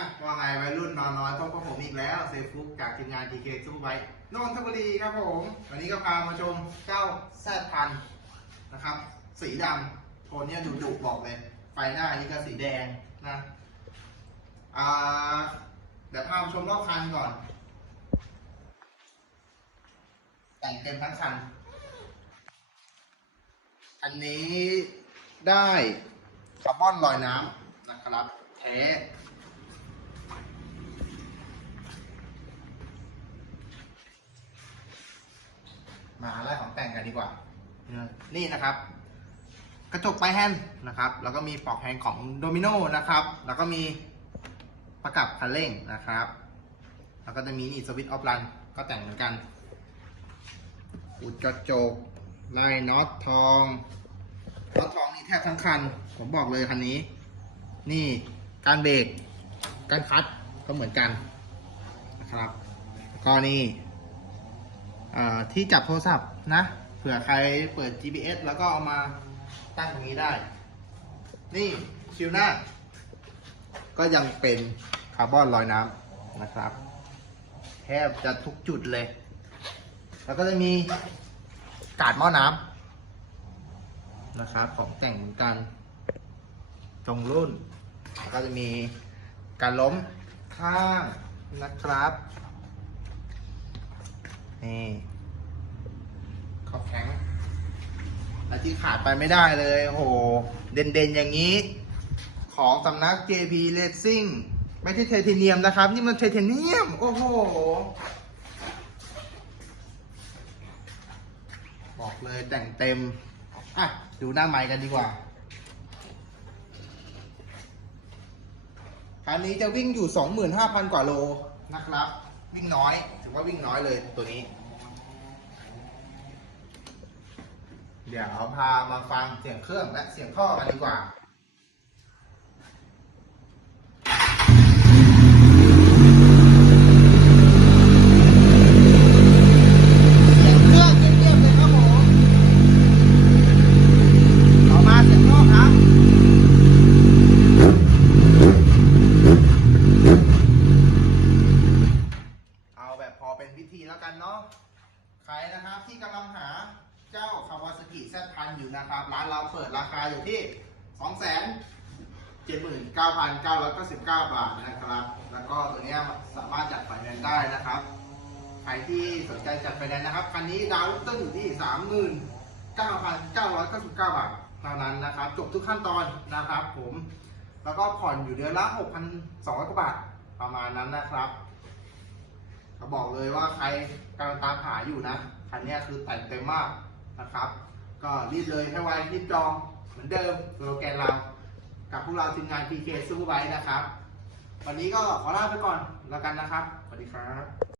อะว่าไงวัยรุ่นนอนน้อยพบกับผมอีกแล้วเซฟฟุกจากทีมงาน TK สู้ไว้นนทบุรีครับผม วันนี้ก็พามาชมเจ้าแซดพันนะครับ สีดำโทนเนี้ยดุดุบอกเลย ไฟหน้านี่ก็สีแดงนะอ่าเดี๋ยวพามาชมรอบคันก่อน แต่งเต็มทั้งคัน อันนี้ได้คาร์บอนลอยน้ำนะครับแท้ มาไล่ของแต่งกันดีกว่า นี่นะครับ กระจกปลายแฮนด์นะครับ แล้วก็มีปลอกแฮนด์ของโดมิโนนะครับ แล้วก็มีประกับคันเร่งนะครับ แล้วก็จะมีนี่สวิตช์ออฟรันก็แต่งเหมือนกัน อุดกระจกไล่น็อตทองน็อตทองนี่แทบทั้งคัน ผมบอกเลยคันนี้ นี่การเบรกการคัดก็เหมือนกันนะครับก็นี่ ที่จับโทรศัพท์นะเผื่อใครเปิด GPS แล้วก็เอามาตั้งตรงนี้ได้ นี่ชิวหน้า ก็ยังเป็นคาร์บอนลอยน้ำนะครับแทบจะทุกจุดเลย แล้วก็จะมีกาดหม้อน้ำนะครับของแต่งเหมือนกันตรงรุ่น แล้วก็จะมีการล้มข้างนะครับ นี่ขอบแข็งและที่ขาดไปไม่ได้เลย โอ้โห เด่นๆ อย่างนี้ ของสำนัก JP Racing ไม่ใช่ไทเทเนียมนะครับ นี่มันไทเทเนียม โอ้โห บอกเลยแต่งเต็ม อะ ดูหน้าไม้กันดีกว่าคันนี้จะวิ่งอยู่ 25,000 กว่าโลนะครับ วิ่งน้อย ถือว่าวิ่งน้อยเลยตัวนี้ เดี๋ยวพามาฟังเสียงเครื่องและเสียงท่อกันดีกว่า เสียงเครื่องเงียบๆเลยครับผมต่อมาเสียงท่อครับ เอาแบบพอเป็นพิธีแล้วกันเนาะ ใค รนะครับที่กำลังหาเจ้าคาวาซากิแซดพันอยู่นะครับ ร้านเราเปิดราคาอยู่ที่ 2 7 9 9 9 9 บาทนะครับ แล้วก็ตัวนี้สามารถจัดไฟแนนซ์ได้นะครับ ใครที่สนใจจัดไฟแนนซ์นะครับ คันนี้ดาวน์ต้นอยู่ที่ 39,999 บาทเท่านั้นนะครับ จบทุกขั้นตอนนะครับผม แล้วก็ผ่อนอยู่เดือนละ 6,200 กว่าบาทประมาณนั้นนะครับ จะบอกเลยว่าใครกำลังตามหาอยู่นะคันนี้คือแต่งเต็มมากนะครับ ก็รีบเลยให้ไวรีบจองเหมือนเดิมสโลแกนเรากับพวกเราทีมงาน PK สู้ไว้นะครับ วันนี้ก็ขอลาไปก่อนแล้วกันนะครับ สวัสดีครับ